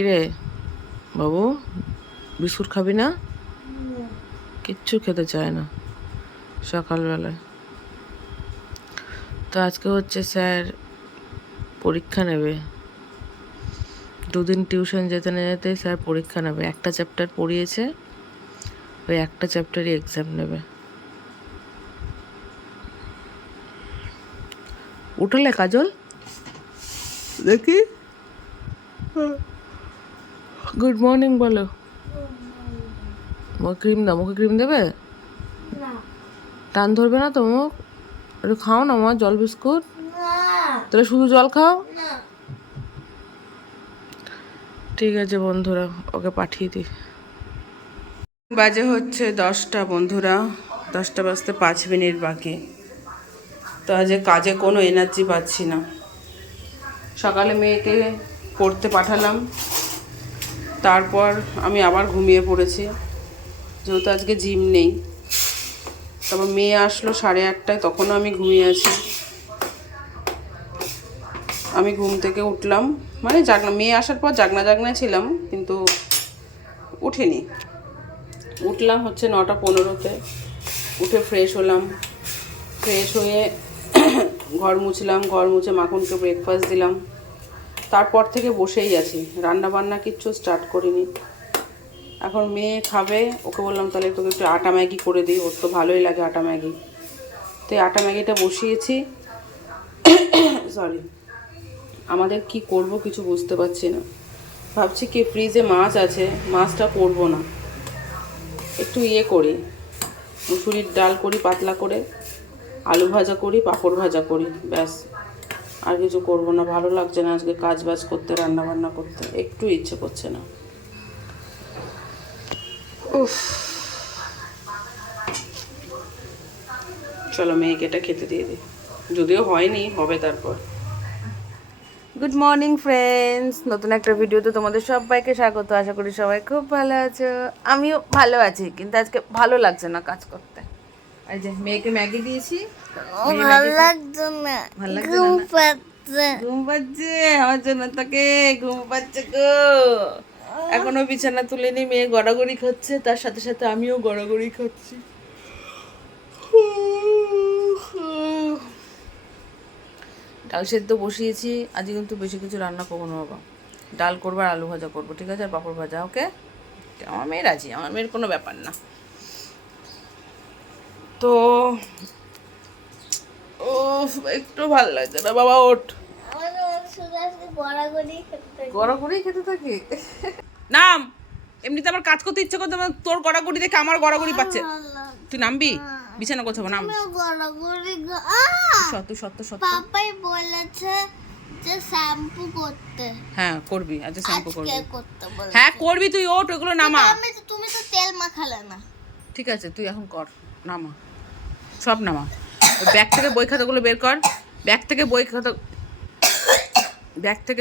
কিরে বাবু, বিস্কুট খাবি না? কিচ্ছু খেতে চায় না সকালবেলায়। তো আজকে হচ্ছে স্যার পরীক্ষা নেবে। দুদিন টিউশন যেতে না যেতেই স্যার পরীক্ষা নেবে। একটা চ্যাপ্টার পড়িয়েছে, ওই একটা চ্যাপ্টারই এক্সাম নেবে। উঠলে কাজল দেখি, গুড মর্নিং বলো। মুখে ক্রিম দাও, মুখে ক্রিম দেবে? টান ধরবে না তো মুখ? একটু খাও না মা, জল বিস্কুট। তাহলে শুধু জল খাও? ঠিক আছে বন্ধুরা, ওকে পাঠিয়ে দিই। বাজে হচ্ছে 10টা বন্ধুরা, 10টা বাজতে 5 মিনিট বাকি। তো আজ কাজে কোনো এনার্জি পাচ্ছি না। সকালে মেয়েকে পড়তে পাঠালাম, তারপর আমি আবার ঘুমিয়ে পড়েছি, যেহেতু আজকে জিম নেই। তারপর মেয়ে আসলো 8:30টায়, তখনও আমি ঘুমিয়ে আছি। আমি ঘুম থেকে উঠলাম, মানে জাগনা, মেয়ে আসার পর জাগনা ছিলাম, কিন্তু উঠিনি। উঠলাম হচ্ছে 9:15-তে। উঠে ফ্রেশ হলাম, ফ্রেশ হয়ে ঘর মুছলাম, ঘর মুছে মাখনকে ব্রেকফাস্ট দিলাম। তারপর থেকে বসেই আছি, রান্না বান্না কিচ্ছু স্টার্ট করিনি। এখন মেয়ে খাবে, ওকে বললাম তাহলে তোকে একটু আটা ম্যাগি করে দিই, ওর তো ভালোই লাগে আটা ম্যাগি। তো এই আটা ম্যাগিটা বসিয়েছি। সরি, আমাদের কি করব কিছু বুঝতে পারছি না। ভাবছি কি, ফ্রিজে মাছ আছে, মাছটা করবো না, একটু করি, মুসুরির ডাল করি পাতলা করে, আলু ভাজা করি, পাঁপড় ভাজা করি, ব্যাস। আর কিছু করবো না, ভালো লাগছে না আজকে কাজ বাজ করতে, রান্না বান্না করতে একটু ইচ্ছে করছে না। উফ, চলো মেয়েকে এটা খেতে দিয়ে দিই, যদিও হয়নি, হবে তারপর। গুড মর্নিং ফ্রেন্ডস, নতুন একটা ভিডিওতে তোমাদের সবাইকে স্বাগত। আশা করি সবাই খুব ভালো আছো, আমিও ভালো আছি, কিন্তু আজকে ভালো লাগছে না কাজ করতে। এই যে মেয়েকে ম্যাগি দিয়েছি, ভালো লাগছে না, ঘুম পাচ্ছে। ঘুম পাচ্ছে আমার জন্য, তাকে ঘুম পাচ্ছে গো। এখনো বিছানা তুলেনি, মেয়ে গড়াগড়ি খাচ্ছে, তার সাথে সাথে আমিও গড়াগড়ি খাচ্ছি। ডাল সেদ্ধ বসিয়েছি, আজকে কিন্তু বেশি কিছু রান্না করবো না বাবা। ডাল করবো আর আলু ভাজা করবো, ঠিক আছে, আর পাঁপড় ভাজা। ওকে, আমার মেয়ের রাজি, আমার মেয়ের কোনো ব্যাপার না। তো ও একটু ভালো লাগছে না বাবা, ওঠ। গড়াগড়ি খেতে থাকি নাম। এমনিতে আমার কাজ করতে ইচ্ছে করতে, তোর গড়াগড়ি দেখে আমার গড়াগড়ি পাচ্ছে। তুই নামবি, বিছানা গোছাবো, নাম। সত্য সত্য সত্য, পাপাই বলেছে যে শ্যাম্পু করতে। হ্যাঁ করবি, আজ শ্যাম্পু করবি। করতে বলে, হ্যাঁ করবি, তুই ওঠ, ওগুলো নামা। তুমি তো তেল মাখালে না। ঠিক আছে, তুই এখন কর, নামা, সব নামা। ব্যাগ থেকে বই খাতাগুলো বের কর, ব্যাগ থেকে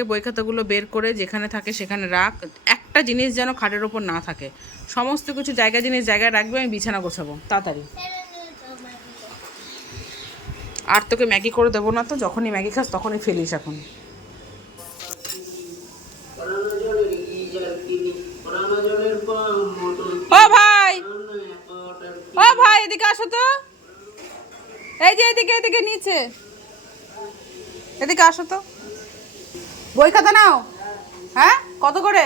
বই খাতাগুলো বের করে যেখানে থাকে সেখানে রাখ। একটা জিনিস যেন খাটের ওপর না থাকে, সমস্ত কিছু জিনিস জায়গায় রাখবে। আমি বিছানা গোছাবো তাড়াতাড়ি। আর তোকে ম্যাগি করে দেবো না তো, যখনই ম্যাগি খাস তখনই ফেলিস এখন। ও ভাই, ও ভাই, এদিকে আসো তো। এই যে এদিকে, এদিকে নিচে, এদিকে আসো তো। বই খাতা নাও। হ্যাঁ, কত করে?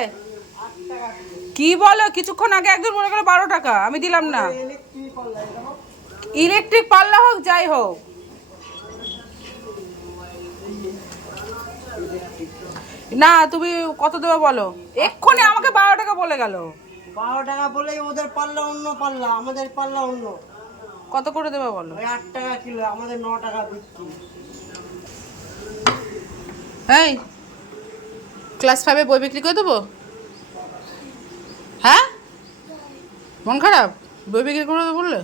কি বলো, কিছুক্ষণ আগে একজন মনে করে 12 টাকা, আমি দিলাম না। ইলেকট্রিক পাল্লা হোক, যাই হোক। না, তুমি কত দেবে বলো, এক্ষুনি আমাকে 12 টাকা বলে গেল। 12 টাকা বলেই ওদের পাল্লা অন্য পাল্লা, আমাদের পাল্লা অন্য। কত করে দেবে বলো? 8 টাকা কিলো, আমাদের 9 টাকা বিক্রি। এই ক্লাস 5-এ বই বিক্রি করে দেবো? হ্যাঁ, মন খারাপ, বই বিক্রি করে দেবো বললে?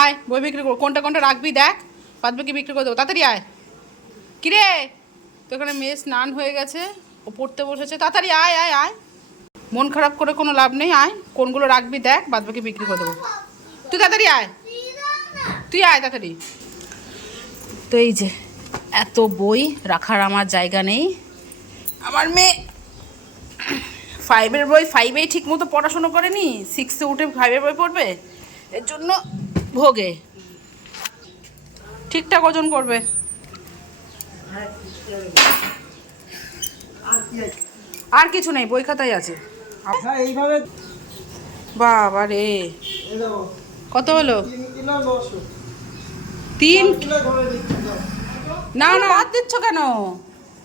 আয় বই বিক্রি করো, কোনটা কোনটা রাখবি দেখ, বাদ বাকি বিক্রি করে দেবো, তাড়াতাড়ি আয়। কিরে, তো এখানে মেয়ে স্নান হয়ে গেছে, ও পড়তে বসেছে, তাড়াতাড়ি আয় আয় আয়। মন খারাপ করে কোনো লাভ নেই, আয়, কোনগুলো রাখবি দেখ, বাদ বাকি বিক্রি করে দেবো। তুই তাড়াতাড়ি আয়, তুই আয় তাড়াতাড়ি। তো এই যে এত বই রাখার আমার জায়গা নেই, আমার মেয়ে ফাইভের বই ফাইভেই ঠিক মতো পড়াশুনো করেনি, সিক্সে উঠে ফাইভের বই পড়বে, এর জন্য ভোগে। ঠিকঠাক ওজন করবে। আর কিছু নেই, বই খাতাই আছে। হ্যাঁ এইভাবে বাবা রে, এই দেখো কত হলো? 3 কিলো 900 3 কিলো ধরে দিচ্ছি দাও। না না, বাদ দিচ্ছ কেন?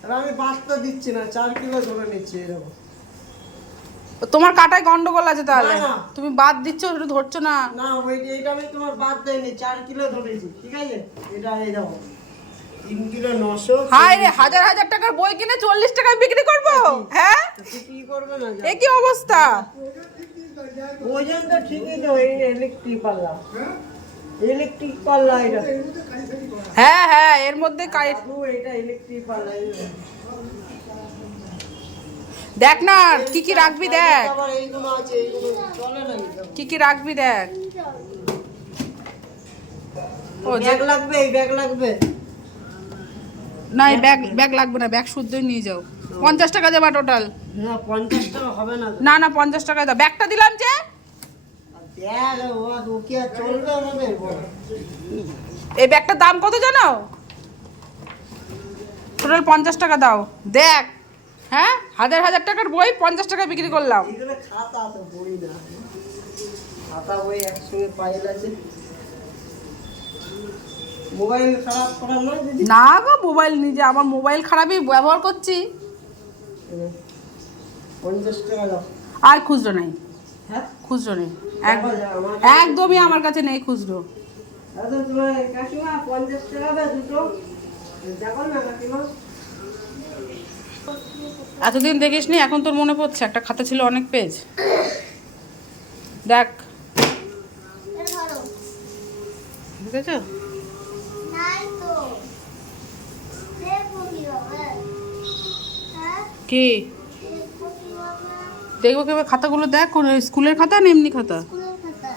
আর আমি বাসটা দিচ্ছি না, 4 কিলো ধরে নিচ্ছি এই দেখো। তোমার কাটায় গন্ডগোল আছে তাহলে। না, না। তুমি বাদ দিচ্ছ, একটু ধরছো না। না এইটা আমি তোমার বাদ দেয়নি, 4 কিলো ধরেছি, ঠিক আছে? এটা এই দেখো 3 কিলো 900। হায় রে, হাজার হাজার টাকার বই কিনে 40 টাকায় বিক্রি করবো? হ্যাঁ, কি করবে না এ কি অবস্থা? ওজন তো ঠিকই তো, এই ইলেকট্রিক পাল্লা, ইলেকট্রিক পাল্লা এটা। হ্যাঁ হ্যাঁ, এর মধ্যে বাবু, এটা ইলেকট্রিক পাল্লা, এই দেখো। দেখ না কি কি রাখবি, দেখ আবার এইগুলো আছে, এইগুলো চলে না এটা। কি কি রাখবি, দেখ। ও যে ব্যাগ লাগবে, এই ব্যাগ লাগবে। না, এই ব্যাগ ব্যাগ লাগবে না, ব্যাগ শুদ্ধই নিয়ে যাও। 50 টাকা দেবা টোটাল। না 50 টাকা হবে না তো। না না, 50 টাকা দাও। ব্যাগটা দিলাম যে। ব্যাগ ও কি আর চলবে আমাদের বলো? এই ব্যাগটার দাম কত জানো? টোটাল 50 টাকা দাও। দেখ, হ্যাঁ, হাজার হাজার টাকার বই 50 টাকায় বিক্রি করলাম। এগুলো খাতা তো, বই না। খাতা বই একসঙ্গে পাইল আছে। মোবাইল খারাপ করা নয় দিদি? না গো, মোবাইল নিজে, আমার মোবাইল খারাপই ব্যবহার করছি। 50 টাকা দাও। আর খুচরো নাই, হ্যাঁ, খুচরো নেই, দেখো যা, আমার একদমই আমার কাছে নেই খুচরো। আচ্ছা তোমার কাকিমা 50 টাকা দাও দুটো। দেখো না কাকিমা, এতদিন দেখিসনি, এখন তোর মনে পড়ছে? একটা খাতা ছিল অনেক পেজ, দেখ, এটা ধরো। বুঝেছো? নাই তো। দেখো কিভাবে। হ্যাঁ, কি দেখো কিভাবে। দেখবো কিভাবে? খাতাগুলো দেখ, কোন স্কুলের খাতা না এমনি খাতা? স্কুলের খাতা।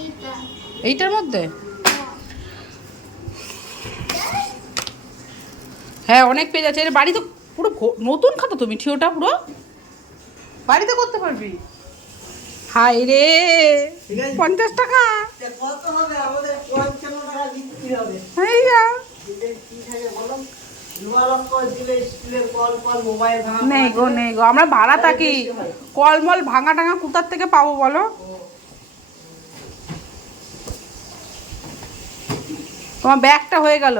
এইটা। এইটার মধ্যে? হ্যাঁ, অনেক পেজ আছে। এর বাড়িতে পুরো নতুন খাতা তো মিঠি, ওটা পুরো বাড়িতে করতে পারবি। হাই রে, ঠিক আছে। 50 টাকা। তা কত হবে? আমাদের 55 টাকা বিক্রি হবে। এই যা। দিলে কি থাকে বলো? লোহা লক্কর দিলে স্টিলের কল কল মোবাইল ভাঙা। নেই গো, নেই গো, আমরা ভাড়া থাকি। কলমল ভাঙা টাঙা কোথার থেকে পাবো বলো? তোমার ব্যাগটা হয়ে গেল।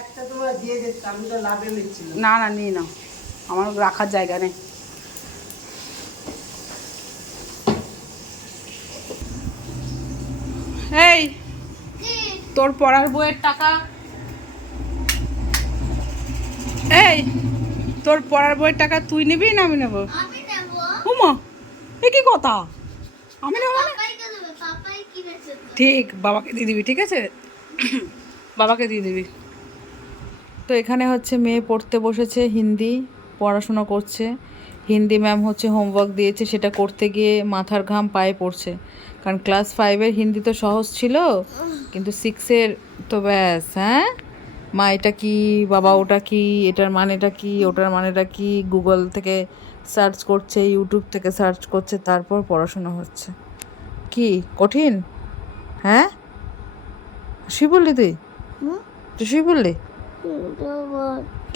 একটা তোমার দিয়ে দিচ্ছি, আমি তো লাভে নিচ্ছিলাম। না না, নিয়ে নাও, আমার রাখার জায়গা নেই। এই, তোর পড়ার বইয়ের টাকা, এই, তোর পড়ার বইয়ের টাকা তুই নিবি না আমি নেবো? আমি নেব। হুমা, এ কি কথা? আমি নেবো মানে? পাপাইকে দেবে, পাপাই কিনেছে তো। ঠিক, বাবাকে দিয়ে দিবি, ঠিক আছে? বাবাকে দিয়ে দিবি। তো এখানে হচ্ছে মেয়ে পড়তে বসেছে, হিন্দি পড়াশোনা করছে। হিন্দি ম্যাম হচ্ছে হোমওয়ার্ক দিয়েছে, সেটা করতে গিয়ে মাথার ঘাম পায়ে পড়ছে। কারণ ক্লাস 5-এর হিন্দি তো সহজ ছিল, কিন্তু 6-এর তো ব্যাস। হ্যাঁ, মা এটা কি, বাবা ওটা কি, এটার মানেটা কি, ওটার মানেটা কি, গুগল থেকে সার্চ করছে, ইউটিউব থেকে সার্চ করছে, তারপর পড়াশোনা হচ্ছে। কি কঠিন? হ্যাঁ, শুই বললি তুই? তুই শুই বললি?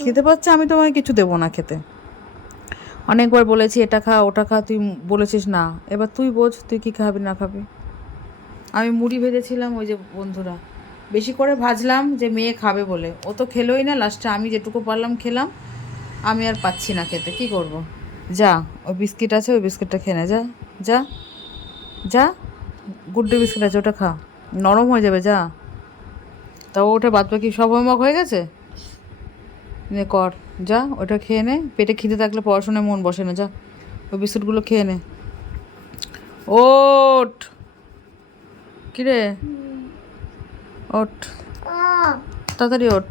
খেতে পাচ্ছে, আমি তোমায় কিছু দেবো না খেতে। অনেকবার বলেছি এটা খা ওটা খা, তুই বলেছিস না। এবার তুই বোঝ, তুই কি খাবি না খাবি। আমি মুড়ি ভেজেছিলাম, ওই যে বন্ধুরা বেশি করে ভাজলাম যে মেয়ে খাবে বলে, ও তো খেলোই না। লাস্টে আমি যেটুকু পারলাম খেলাম, আমি আর পাচ্ছি না খেতে, কি করব। যা, ওই বিস্কিট আছে, ওই বিস্কিটটা খেয়ে নে, যা যা যা। গুড ডে বিস্কিট আছে, ওটা খা, নরম হয়ে যাবে, যা। তাও ওটা বাদ বাকি সব হোমওয়ার্ক হয়ে গেছে, নে কর, যা ওটা খেয়ে নে। পেটে খিদে থাকলে পড়াশোনায় মন বসে না, যা ওই বিস্কুটগুলো খেয়ে নে। ওঠ, কিরে ওঠ, তাড়াতাড়ি ওঠ।